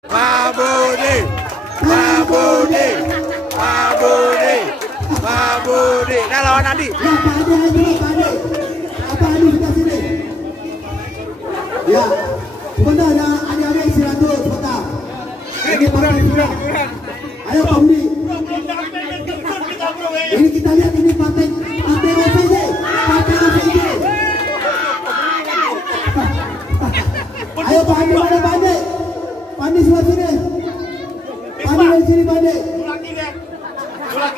Pak Budi, Pak Budi, Pak Budi, Pak Budi. Nah, lawan Adi. Ya, Pak Adi aja, Pak Adi. Apa Adi sebelah sini? Ya, sebentar ada adik-adik istirahat dulu sebentar. Ini hiburan. Ayo Pak Budi. Ini kita lihat ini partai OPJ, partai OPJ. Ayo Pak Adi, mana Pak Adi? Pak Adi sebelah sini. Pak Adi dari sini Pak Adi. Lagi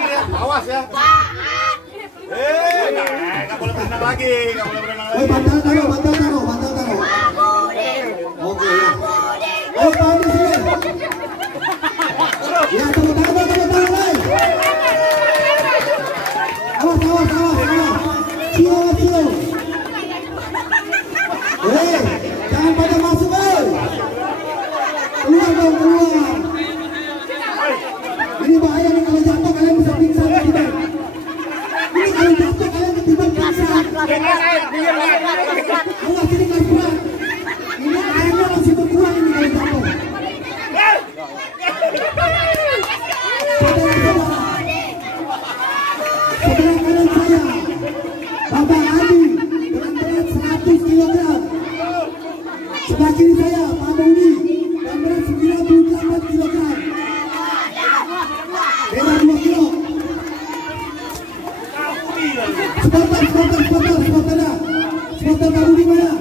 ya, awas ya. Nggak boleh berenang lagi, nggak boleh berenang lagi. Bantal taruh. Oke ya. Ayo Pak Adi sini. Ya, tepuk tangan lain. Awas. Sio. Jangan pada masuk, Keluar dong. Ini bahaya nih, kalau jatuh kalian bisa pingsan tidak. Ini kalau jatuh kalian ketimbang pingsan. Awas, ini kelas berat. Ini airnya masih berkurang ini kalau jatuh. Sebelah kanan saya, Bapak Adi dengan berat 100 kg. Sebelah kiri saya, Pak Budi dengan berat 98 kg. Beda 2 kilo. Supporter Pak Budi mana? Supporter Pak Adi mana,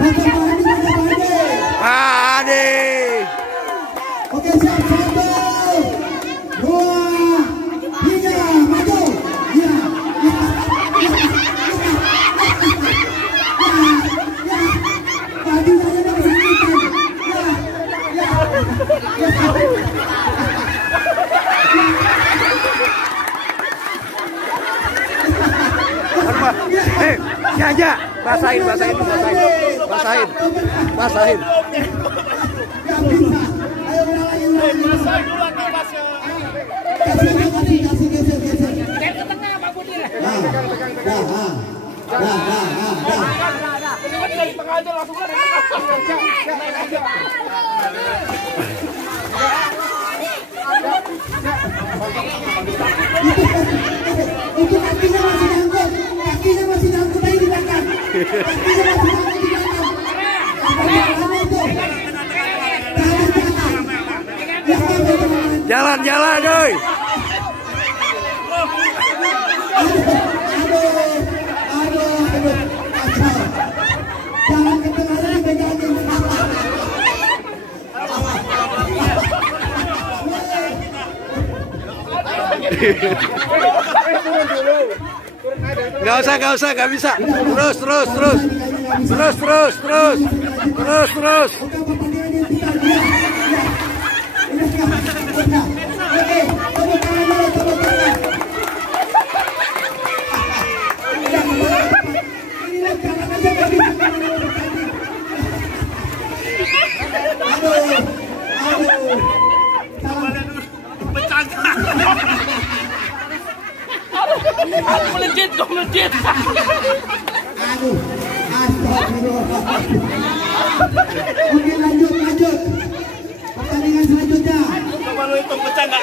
Pak Adi? Adi. Oke, siap. 1, 2, 3, maju. Ya. Tadi saya dah berhentikan. Ya. Basahin. Ya bisa. Ayo ulang lagi. Kasih geser. Ke tengah Pak Budi. Dari tengah aja langsung ke Itu kakinya masih nyangkut aja di belakang. Jalan, doi. Aduh, kacau. Jangan ke tengah lagi, pegangin. Gak usah, gak bisa. Terus. Melejit. Aduh, astagfirullahaladzim. Oke, lanjut. Pertandingan selanjutnya. Coba lu hitung pecah nggak?